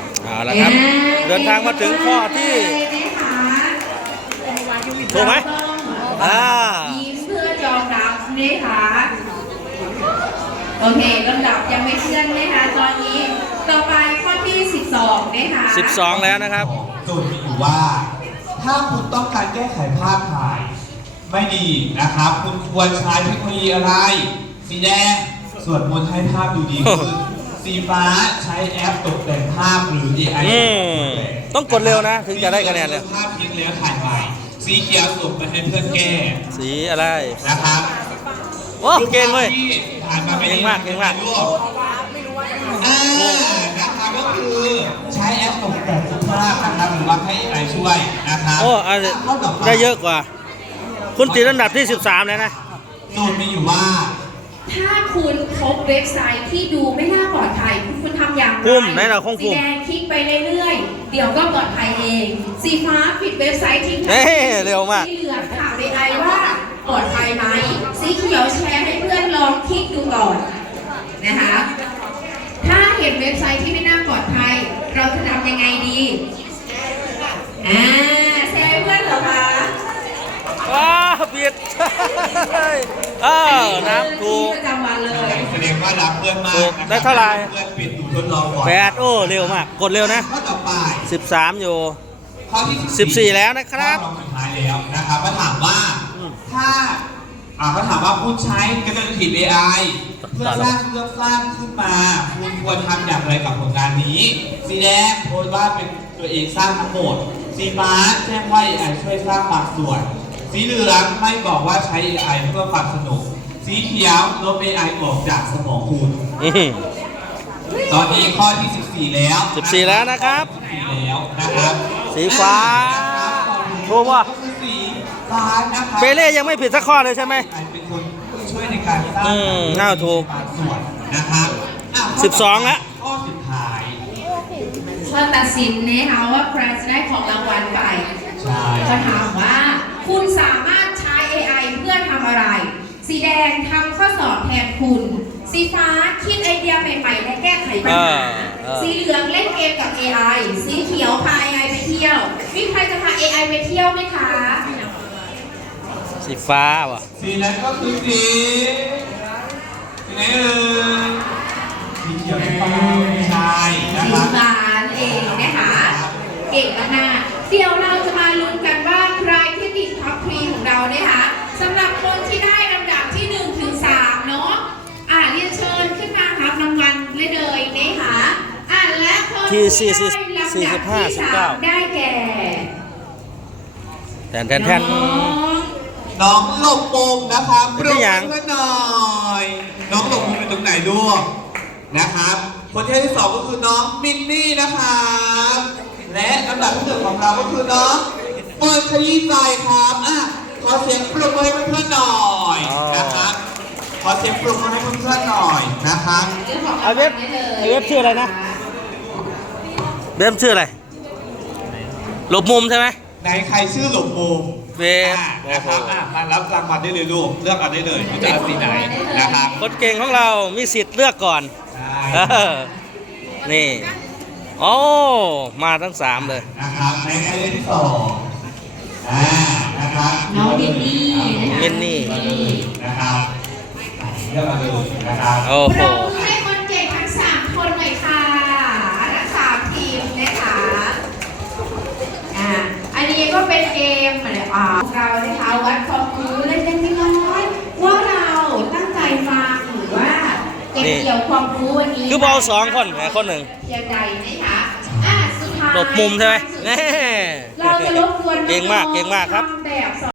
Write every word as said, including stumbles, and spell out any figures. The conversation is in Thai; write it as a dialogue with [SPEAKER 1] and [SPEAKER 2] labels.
[SPEAKER 1] เอาละครับเดินทางมาถึงข้อที่ถูกไหมอ่า
[SPEAKER 2] ยิ้มเพื่อยอมรับนะคะโอเคลำดับยังไม่เคลื่อนนะคะตอนนี้ต่อไปข้อที่สิบสองนะคะ
[SPEAKER 1] สิบสองแล้วนะครับ
[SPEAKER 3] โจทย์มีอยู่ว่าถ้าคุณต้องการแก้ไขภาพถ่ายไม่ดีนะครับคุณควรใช้เทคโนโลยีอะไรสีแดงสวดมนต์ให้ภาพดูดีขึ้นสีฟ้าใช้แอปตกแต่งภาพหรือ เอ ไอ
[SPEAKER 1] ต้องกดเร็วนะถึงจะได้คะแนนเลย
[SPEAKER 3] ภาพทิ้งแล้วถ่ายใหม่สีเขียวส่งไปให้เพื่อนแก้
[SPEAKER 1] สีอะไร
[SPEAKER 3] นะครับ
[SPEAKER 1] โอ้เก่งเลย
[SPEAKER 3] เก่งมากเก่งมากอ่านะครับก็คือใช้แอปตกแต่งภาพนะครับหรือว่าให้ เอ ไอ ช่วยนะครับ
[SPEAKER 1] โอ้ได้เยอะกว่าคุณติดอันดับที่สิบสามแล้วนะ
[SPEAKER 3] โจทย์มีอยู่ว่า
[SPEAKER 2] ถ้าคุณพบเว็บไซต์ที่ดูไม่น่าปลอดภัยคุณทำอย่างไร
[SPEAKER 1] ปุ่มไหนเราคง
[SPEAKER 2] สี
[SPEAKER 1] ปุ่ม
[SPEAKER 2] แดงคลิกไปเรื่อยๆเดี๋ยวก็ปลอดภัยเองสีฟ้าปิดเว็บไซต์ทิ้ง
[SPEAKER 1] เฮ้เร็วมาก
[SPEAKER 2] สีเหลืองถาม เอ ไอ ว่าปลอดภัยไหมสีเขียวแชร์ให้เพื่อนลองคลิกดูก่อนนะคะถ้าเห็นเว็บไซต์ที่ไม่น่าปลอดภัยเราจะทำยังไงดีอ่าแชร์ให้เพื่อนเหรอคะ
[SPEAKER 1] ว้าปิดเออน้ำถูก
[SPEAKER 2] ประจำวันเลย
[SPEAKER 3] แสดงว่ารักเพื่อนมาก
[SPEAKER 1] ได้เท่าไหร่
[SPEAKER 3] เพื่อนปิดดูทดลองก่อน
[SPEAKER 1] แปดโอ้เร็วมากกดเร็วนะ
[SPEAKER 3] ข้อต่อไป
[SPEAKER 1] สิบสามอยู่
[SPEAKER 3] ข้อที่
[SPEAKER 1] สิบสี่แล้วนะครับ
[SPEAKER 3] ข้อสุดท้ายแล้วนะครับมาถามว่าถ้าอ่าเขาถามว่าผู้ใช้กระตุ้นทีม เอ ไอ เพื่อสร้างเรื่องสร้างขึ้นมาคุณควรทำอย่างไรกับผลงานนี้สีแดงโพสต์ว่าเป็นตัวเองสร้างทั้งหมดสีฟ้าแจ้งว่า เอ ไอ ช่วยสร้างบางส่วนสีเหลืองไม่บอกว่าใช้ เอ ไอ เพื่อความสนุกสีเขียวลบ เอ ไอ ออกจากสมองคุณตอนนี้ข้อที่สิบสี่แล้ว
[SPEAKER 1] สิบสี่แล้วนะครับ
[SPEAKER 3] สิบสี่แล้วนะครับ
[SPEAKER 1] สีฟ้าถูกป่ะ
[SPEAKER 3] สีฟ้านะครับ
[SPEAKER 1] เปเล่ยังไม่ผิดสักข้อเลยใช่ไหม
[SPEAKER 3] เป็นคนช่วยในการสร้าง
[SPEAKER 1] อืมน่าถูก
[SPEAKER 3] ส่วนนะครับ
[SPEAKER 1] สิบสองแล้ว
[SPEAKER 3] ข้อสุดท้าย
[SPEAKER 2] เพื่อตัดสินนะคะว่าใครจะได้ของรางวัลไปจะถามว่าคุณสามารถใช้ เอ ไอ เพื่อทำอะไรสีแดงทำข้อสอบแทนคุณสีฟ้าคิดไอเดียใหม่ๆและแก้ไขปัญหาสีเหลืองเล่นเกมกับ เอ ไอ สีเขียวพา เอ ไอ ไปเที่ยวมีใครจะพา เอ ไอ ไปเที่ยวไหมคะ
[SPEAKER 1] สีฟ้าว่ะ
[SPEAKER 3] สีนั้นก็คือสีสีไหนเอ่ยสีเขียวเป็นฟ้าใช่นะครับ
[SPEAKER 2] สีฟ้าเองนะคะเก่งมากเดี๋ยวเราจะมาลุ้นกันว่าใครที่ติดท็อปทรีของเรานะคะสำหรับคนที่ได้ลำดับที่หนึ่งถึงสามเนาะอ่าเรียนเชิญขึ้นมาครับรางวัลเลยเลยนะคะอ่าและคนที่ได้ลำดับที่สามได้แก่
[SPEAKER 1] แทนแทนแทน
[SPEAKER 3] น้องหลบมุมนะครับปรบมือหน่อยน้องหลบมุมเป็นตรงไหนดูนะครับคนที่สองก็คือน้องมินนี่นะครับและลำดับที่หนึ่งของเราก็คือน้องเปิดขยี้ใจครับอ่ะขอเสียงปรบมือให้เพื่อนๆหน่อยนะครับขอเสียงปรบมือให้เพื่อนๆหน่อยนะครับ
[SPEAKER 1] เอาเว็บเอาเว็บชื่ออะไรนะเว็บชื่ออะไรหลบมุมใช่ไหม
[SPEAKER 3] ไหนใครชื่อหลบมุม
[SPEAKER 1] เว็บ
[SPEAKER 3] นะครับมารับรางวัลได้เลยลูกเลือกเอาได้เลยจะเอาสีไหนนะครับ
[SPEAKER 1] คนเก่งของเรามีสิทธิ์เลือกก่อนนี่โอ้มาทั้งสามเลย
[SPEAKER 3] นะครับในใครเล่นที่สองอ่านะครับ
[SPEAKER 2] น้องมินนี่
[SPEAKER 1] มินนี่
[SPEAKER 3] นะครับเลือกเอาเลยนะครับ
[SPEAKER 1] โอ้โห
[SPEAKER 2] ให้คนเก่งทั้งสามคนหน่อยค่ะทั้งสามทีมนะคะอ่าอันนี้ก็เป็นเกมเหมือนอ่าเรานะคะวัดความรู้เล็กๆน้อยๆว่าเราตั้งใจฟังหรือว่าเก็บเกี่ยวความรู้วันนี้
[SPEAKER 1] คือบอลสองคนแค่คนหนึ่ง
[SPEAKER 2] เพียงใดนะคะอ่าสุดท้าย
[SPEAKER 1] หลบมุมใช่ไหม
[SPEAKER 2] เราจะรบกวน
[SPEAKER 1] เก่งมากเก่งมากครับ